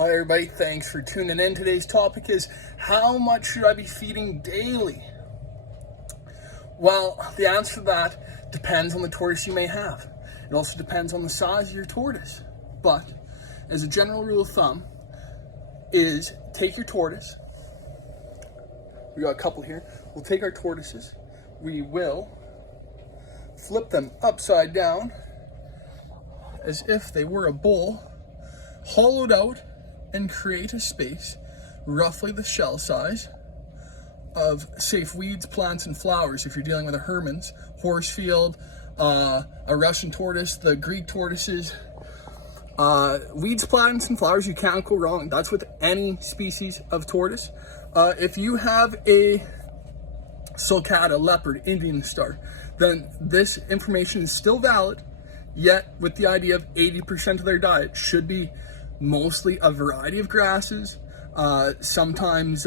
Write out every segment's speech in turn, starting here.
Hi everybody, thanks for tuning in. Today's topic is how much should I be feeding daily? Well, the answer to that depends on the tortoise you may have. It also depends on the size of your tortoise. But as a general rule of thumb is take your tortoise. We got a couple here. We'll take our tortoises. We will flip them upside down as if they were a bowl, hollowed out, and create a space roughly the shell size of safe weeds, plants, and flowers. If you're dealing with a Hermann's, Horsfield, a Russian tortoise, the Greek tortoises, weeds, plants, and flowers, you can't go wrong. That's with any species of tortoise. If you have a sulcata, leopard, Indian star, then this information is still valid, yet with the idea of 80% of their diet should be mostly a variety of grasses, sometimes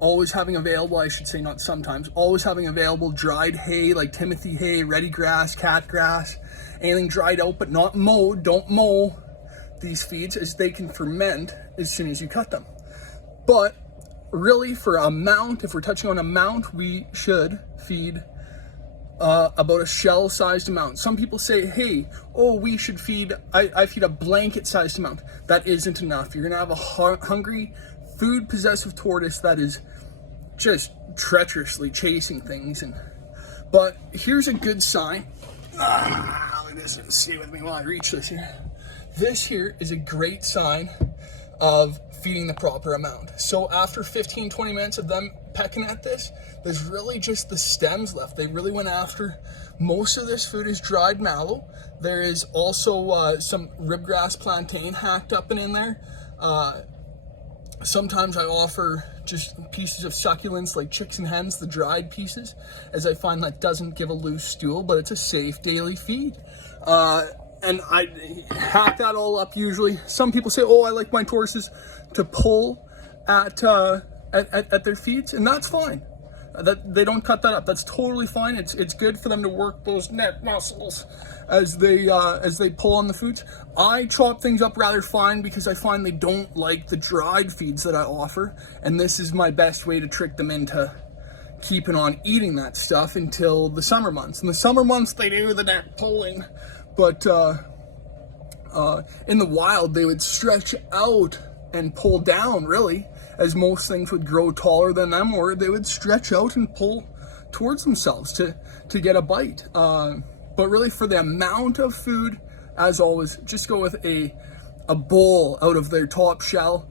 always having available, I should say not sometimes, always having available dried hay like Timothy hay, ready grass, cat grass, anything dried out but not mowed. Don't mow these feeds as they can ferment as soon as you cut them. But really for amount, if we're touching on amount, we should feed about a shell-sized amount. Some people say, hey, we should feed, I feed a blanket-sized amount. That isn't enough. You're gonna have a hungry, food-possessive tortoise that is just treacherously chasing things. But here's a good sign. Look at this, stay with me while I reach this here. This here is a great sign of feeding the proper amount. So after 15-20 minutes of them pecking at this, there's really just the stems left. They really went after most of this food is dried mallow. There is also some ribgrass plantain hacked up and in there. Sometimes I offer just pieces of succulents like chicks and hens, the dried pieces, as I find that doesn't give a loose stool, but it's a safe daily feed. And I hack that all up usually. Some people say, I like my tortoises to pull at their feeds, and that's fine. That they don't cut that up. That's totally fine. It's good for them to work those neck muscles as they pull on the foods. I chop things up rather fine because I find they don't like the dried feeds that I offer, and this is my best way to trick them into keeping on eating that stuff until the summer months. In the summer months, they do the neck pulling, but in the wild, they would stretch out and pull down, really, as most things would grow taller than them, or they would stretch out and pull towards themselves to get a bite. But really, for the amount of food, as always, just go with a bowl out of their top shell,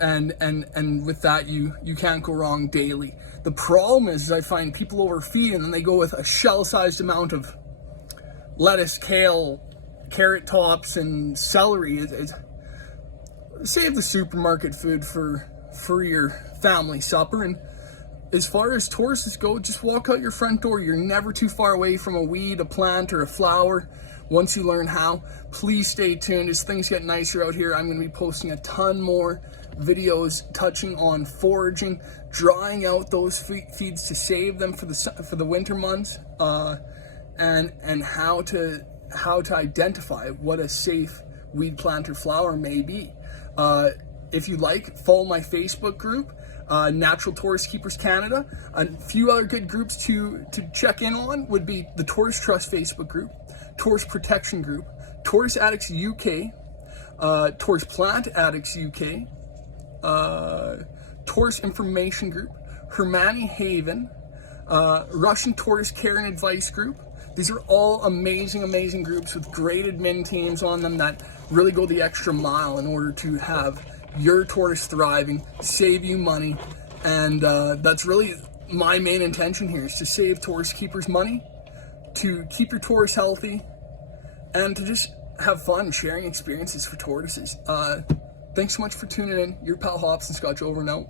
and with that, you can't go wrong daily. The problem is I find people overfeed and then they go with a shell-sized amount of lettuce, kale, carrot tops, and celery. Save the supermarket food for your family supper. And as far as tortoises go, just walk out your front door. You're never too far away from a weed, a plant, or a flower once you learn how. Please stay tuned as things get nicer out here. I'm going to be posting a ton more videos touching on foraging, drying out those feeds to save them for the winter months, and how to identify what a safe weed, plant, or flower may be. If you like, follow my Facebook group, Natural Tortoise Keepers Canada. A few other good groups to check in on would be the Tortoise Trust Facebook group, Tortoise Protection group, Tortoise Addicts UK, Tortoise Plant Addicts UK, Tortoise Information group, Hermanni Haven, Russian Tortoise Care and Advice group. These are all amazing groups with great admin teams on them that really go the extra mile in order to have your tortoise thriving, save you money, and that's really my main intention here, is to save tortoise keepers money, to keep your tortoise healthy, and to just have fun sharing experiences for tortoises. Thanks so much for tuning in. Your pal Hops and Scotch over and out.